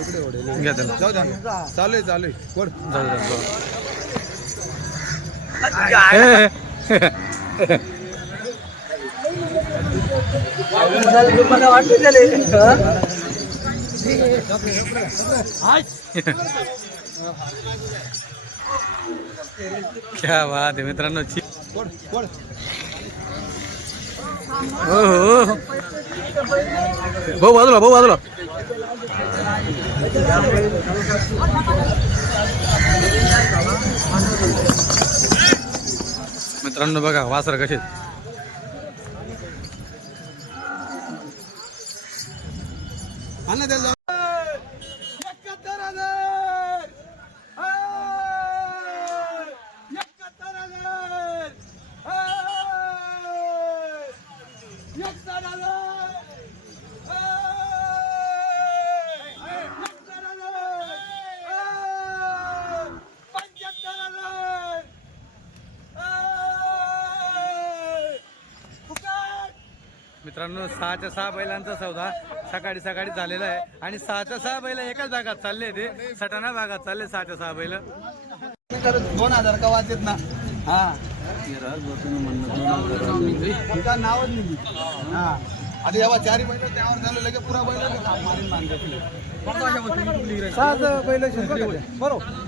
घ्या त्याला जाऊ द्या. चालू आहे चालू आहे कोण जाऊ क्या बात आहे मित्रांनो हो. भाऊ बाजूला भाऊ बाजूला. मित्रांनो बघा वासर कसे आणा त्याला जाऊ. एकाहत्तर हजार! हाय! एकाहत्तर हजार! हाय! एकाहत्तर हजार! हाय! एकाहत्तर हजार! हाय! पंच्याहत्तर हजार! हाय! फुकट! मित्रांनो सहाच्या सहा बैलांचा सौदा सकाळी सकाळी झालेला आहे. आणि सहाच्या सहा बैल एकाच भागात चालले ते सटाणा भागात चालले सहाच्या सहा बैल. दोन हजार का वाचत ना? हा. नावच नाही हा. आता चारी बैल त्यावर झालं लगे पुरा बैल सात बैल बरोबर.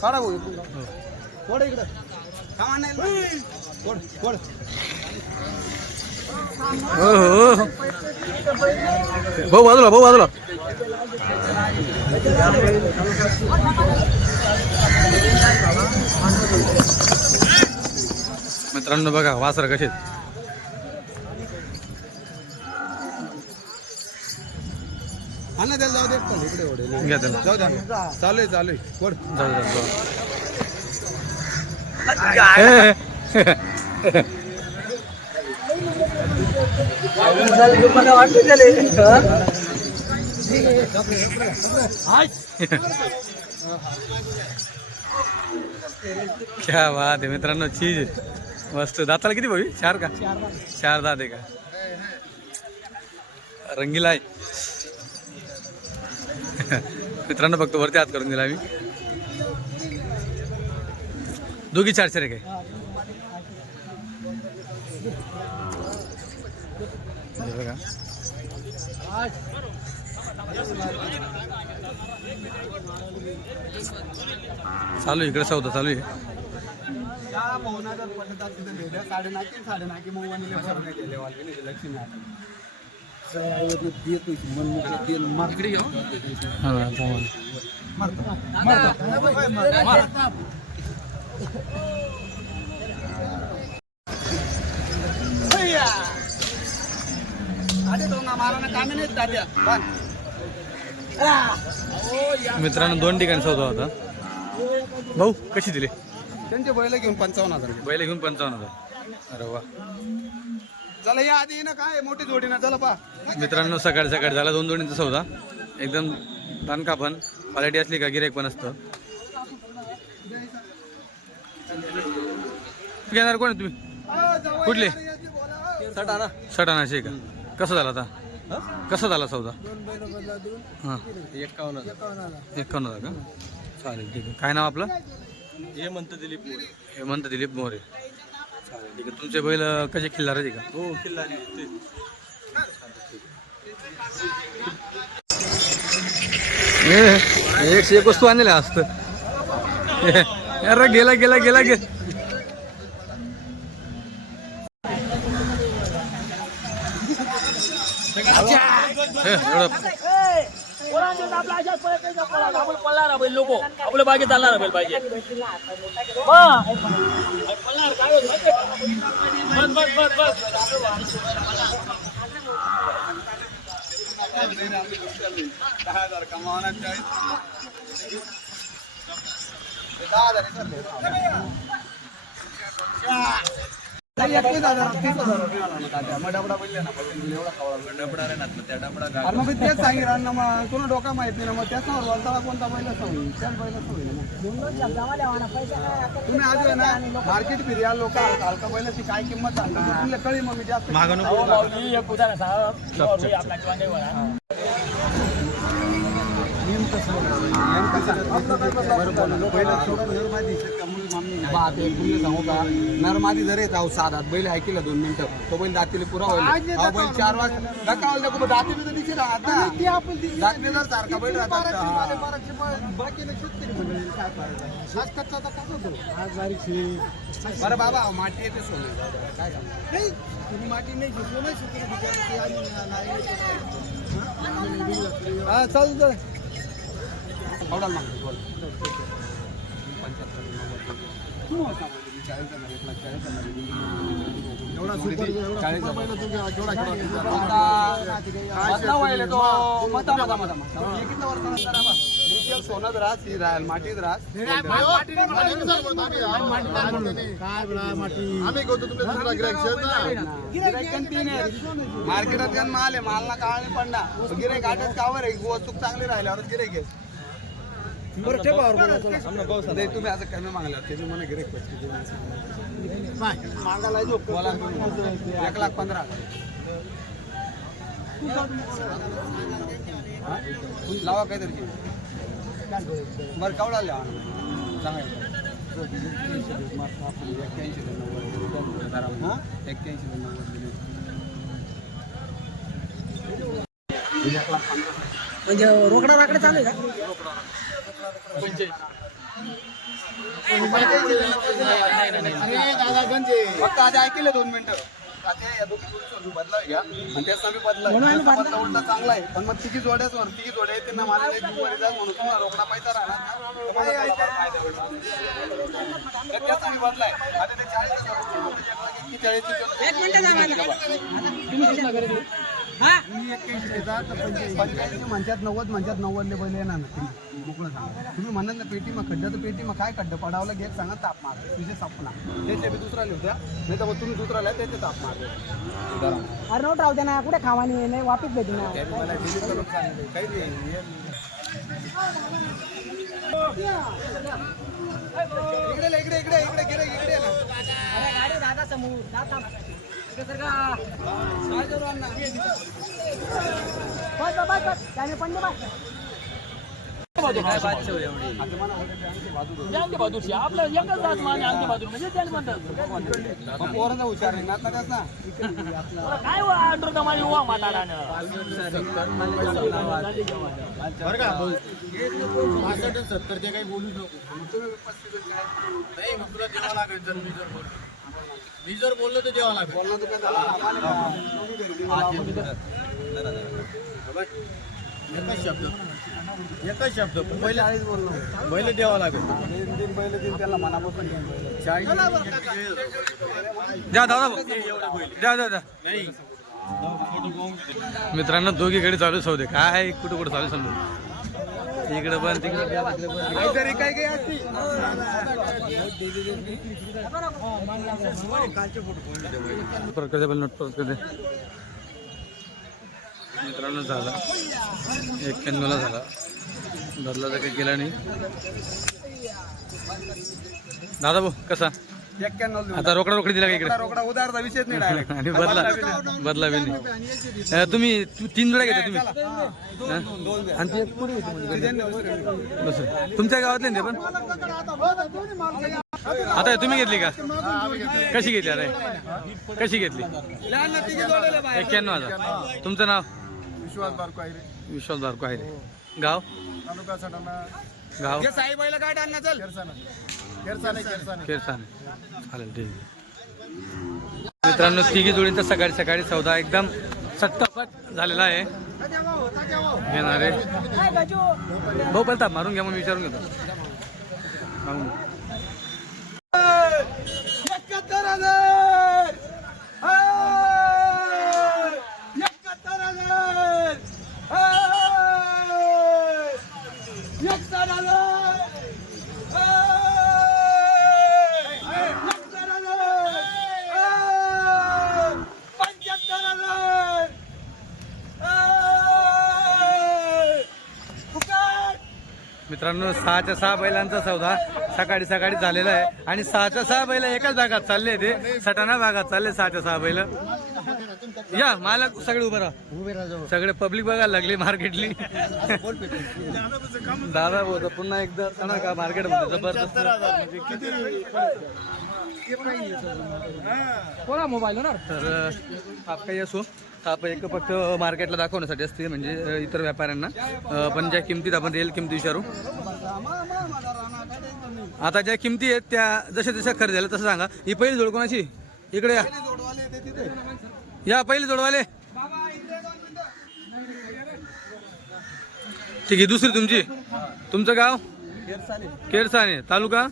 काढा भाऊ, इकडून. इकडं. थांब, हो हो हो. भाऊ बाजूला भाऊ बाजूला मित्रांनो बघा वासर कसे आणा त्याला जाऊ दे. पण इकडे ओढेल. घ्या त्याला. जाऊ द्या ना. चालू आहे चालू आहे. सोड. जाऊ जाऊ. ए, क्या बात आहे मित्रांनो चीज. मस्त. दाताला किती भावी चार का? चार दात आहे का? रंगीला आहे. मित्रांनो फक्त वरती हात करून दिला आम्ही. दोघी चार चार आहे. काय बघा. चालू आहे, इकडे सौदा चालू आहे. मग लक्ष्मी मित्रांनो दोन ठिकाणी सौदा होता. भाऊ कशी दिली? त्यांचे बैल घेऊन पंचावन्न हजार. बैल घेऊन पंचावन्न हजार. अरे वा. चला या आधी ना काय मोठी जोडी ना चला पा मित्रांनो सकाळी सकाळी झाला दोन दोन्हीचा सौदा. एकदम दणका पण क्वालिटी असली का गिरेक पण असतं. घेणार कोण तुम्ही? कुठले? सटाणाचे का? कसं झाला आता? कसं झाला सौदा? हां. एकावन्न एकावन्न हजार का? चालेल ठीक आहे. काय नाव आपलं? हे म्हणतं दिलीप मोरे. हेमंत दिलीप मोरे. चालेल ठीक आहे. तुमचे बैल कसे खिल्लार आहे का? हो किल्ला ए, एकशे एक वस्तू आणलेल्या असत. अरे गेला गेला गेला गे. हे, लोक आपल्या बागेत चालणार बैल पाहिजे. बस बस बस बस. नाही रे, आम्ही दुसऱ्या नाही. दहा हजार कमावणार चाळीस ते दहा हजार आहे, सर. नाही, एकवीस हजार, तीस हजार रुपये आला ना तात्या. मग डबडा बोलले ना, मग एवढा खावा लागला. अरे मग मी तेच सांगितलं ना मग तुला डोका माहीत नाही ना मग त्याच्यावर बोलताना कोणता बैलच होईल त्याच ना मग तुम्ही आज आहे ना मार्केट फिर्या लोक हलका बैलाची काय किंमत सांगता तुला कळी मग मी जास्त एक उदाहरण सांगा. आपला. सांगू का नरमादी जरे जाऊ आहो बैल ऐकलं दोन मिनिटं तो बैल दातीले पुरा होईल बैल चार वाज नका होईल नको दाती तर दिशी राहत सारखा बैल राहतात बरं बाबा अहो, माती येते सोने काय तुम्ही माती नाही सोनं हा चालू. चल आवडाल मागतो बोल रास ही राहील रास. मार्केटात माल आहे मालना काळ नाही पडणार. गिराईक आठच कावर आहे वस्तू चांगली राहिल्यावर गिराईक आहे. बरं ठेवा नाही तुम्ही असं कमी मागला. ते मी म्हणा गिराईक मागायला. एक लाख पंधरा? लावा काहीतरी. बरं केवढा लावा सांगा एक्क्याऐंशी ते नव्वद हा? एक्क्याऐंशी ते नव्वद म्हणजे रोकडा राकडे चालू आहे का? फक्त आधी ऐकले दोन मिनिटं. आता या दोघी जोडी सोडून बदलाव घ्या आणि त्याच आम्ही बदला. बदला उलटा चांगला आहे. पण मग तिघी जोड्याच वर तिघी जोड्या आहेत त्यांना मला जात म्हणून तुम्हाला रोकडा पैसा राहणार तर मला फायदा भेटणार. तर त्याच आम्ही बदलाय आता ते चाळीस हजार रुपये एक मी एक्क्याऐंशी देतात तर पंच्याऐंशी पंच्याऐंशी म्हणतात नव्वद म्हणतात नव्वदले बैल येणार ना तुम्ही मोकळं सांगा तुम्ही म्हणत ना पेटी मग खड्डा तर पेटी मग काय खड्डा? पडावलं घे सांगा ताप मार. तुझे सापना त्याचे बी दुसरा लिहत्या नाही तर मग तुम्ही दुसरा लिहा त्याचे ताप मार. अरे नोट राहू दे ना कुठे खावानी नाही वापिस भेटू ना. मला डिलीट करून सांगितलं काही नाही इकडे इकडे इकडे इकडे इकडे अरे गाडी दादा समोर दादा इकडे सर का? काय करू अण्णा बस बस त्याने वा म्हातारानं बोलणं तर काय झालं? आम्हाला एकच शब्द. पहिले बोललो. पहिले द्यावा लागेल. द्या दादा. द्या द्या मित्रांनो दोघीकडे चालू सौदे. काय कुठं कुठं चालू समजू इकडे पण तिकडे पण, तिकडे. काहीतरी काही काही असती? परत करते पण नोट परत करते मित्रांनो झाला. एक्क्याण्णवला झाला. बदला तर काही केला नाही. दादा भाऊ कसा? एक्क्याण्णव आता रोकडा रोकडी दिला का इकडे? रोकडा उदारचा विषयच नाही डायरेक्ट आणि बदला बदला बी नाही. अं, तुम्ही तू- तीन जोड्या घेता तुम्ही? हं? आणि ती एक पुढे होती म्हणजे. तुमच्या गावातले ना ते पण? आता तुम्ही घेतली का? कशी घेतली अरे कशी घेतली? एक्क्याण्णव हजार. तुमचं नाव? विश्वास बारको आहे रे. विश्वास बारको आहे. गाव? तालुका सटाणा. गाव? बैल गाठ आणा चल. खेरसाना खेरसाने. खेरसाने. खेळसाने चालेल ठीक आहे. मित्रांनो तिघी जोडींचा सकाळी सकाळी सौदा एकदम सट्टापट झालेला आहे. घेणारे काय गजू भाऊ ताप मारून घ्या मग मी विचारून घेतो. मागून मित्रांनो सहाच्या सहा बैलांचा सौदा सकाळी सकाळी झालेला आहे. आणि सहाच्या सहा बैल एकाच भागात चालले ते सटाणा भागात चालले सहाच्या सहा बैल. या मालक सगळे उभं राहा. सगळे पब्लिक बघायला लागली मार्केटली. दादा बोलतो पुन्हा एकदा का मार्केटमध्ये? जबरदस्त. कोणा मोबाईल ना तर आप काही असो आप एक फक्त मार्केटला दाखवण्यासाठी असते म्हणजे इतर व्यापाऱ्यांना. पण ज्या किमतीत आपण रेल किमती विचारू. आता ज्या किमती आहेत त्या जशा जशा खरेदी झाल्या तसं सांगा. ही पहिली जोड कोणाची? इकडे या. या पहिले जोडवाले. ठीक आहे दुसरी तुमची. तुमचं गाव? केरसाने. तालुका?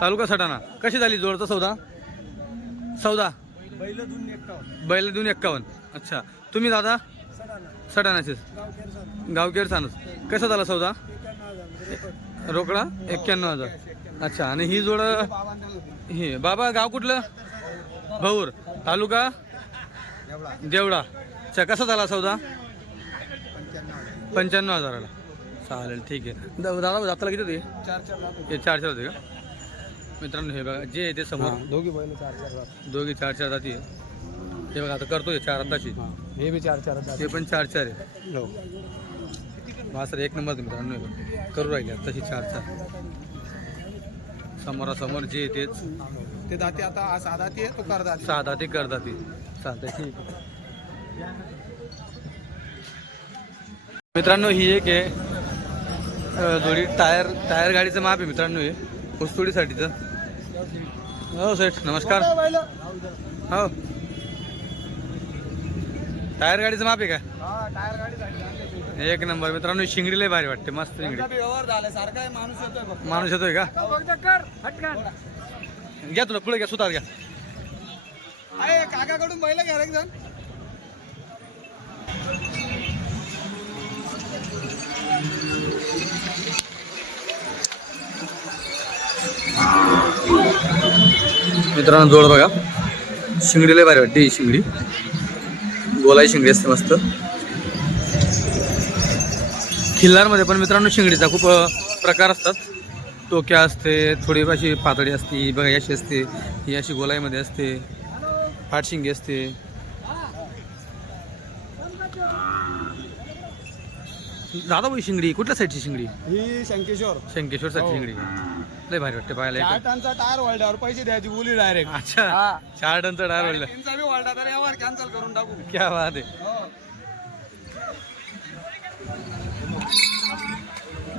तालुका सटाणा. कशी झाली जोडचा सौदा सौदा बैल दोन बैल दोन एक्कावन्न अच्छा. तुम्ही दादा? सटाणाचेच गाव केरसानच कसा झाला सौदा? रोकडा? एक्क्याण्णव हजार. अच्छा आणि ही जोड ही बाबा गाव कुठलं? भौर तालुका? देवडा अच्छा कसा झाला सौदा? पंच्याण्णव हजाराला. चालेल ठीक आहे. दादा जाताला किती होते? चार चार जातो हे चार चार होते का? मित्रांनो हे बघा जे आहे ते समोर. दोघी दोघी चार चार जाती. आहे हे बघा आता करतोय चार अंदाची हे बी चार चार ते पण चार चार आहे. हो. हा सर एक नंबर मित्रांनो हे. करू राहिले तशी चार चार. समोरासमोर जे तेच. ते दाते आता हा साधा ते तो कर दाते साधा ते करतात ते चालतंय. मित्रांनो ही एक आहे जोडी. टायर टायर गाडीचं माप आहे मित्रांनो हे. ऊसतोडीसाठीचं हो सेठ नमस्कार. हो. टायर गाडीचं माप आहे का? टायर गाडी झाली. एक नंबर. मित्रांनो शिंगडी लय भारी वाटते. मस्त शिंगडी. व्यवहार झालाय सारखा आहे माणूस येतोय फक्त. माणूस येतोय का? घ्या तुला पुढे घ्या सुतार घ्या. अरे काकाकडून बैल घ्या रे एक जण मित्रांनो जोड बघा. शिंगडी लय भारी वाटते ही शिंगडी. गोलाई शिंगडी असते मस्त. खिल्लारमध्ये पण मित्रांनो शिंगडीचा खूप प्रकार असतात. टोक्या असते थोडी अशी पातळी असते बघा ही अशी असते ही अशी गोलाईमध्ये असते. पाटशिंगी असते. दादा भाई शिंगडी कुठल्या साईडची शिंगडी? ही शंकेश्वर. शंकेश्वर साईडची शिंगडी. लय भारी वाटते पाहायला चार एकदम. टनचा टायर वळल्यावर पैसे द्यायची बोली डायरेक्ट अच्छा. चार टनचा टायर वाढलं तीनचा बी वळला तर व्यवहार कॅन्सल करून टाकू. क्या बात आहे. हो.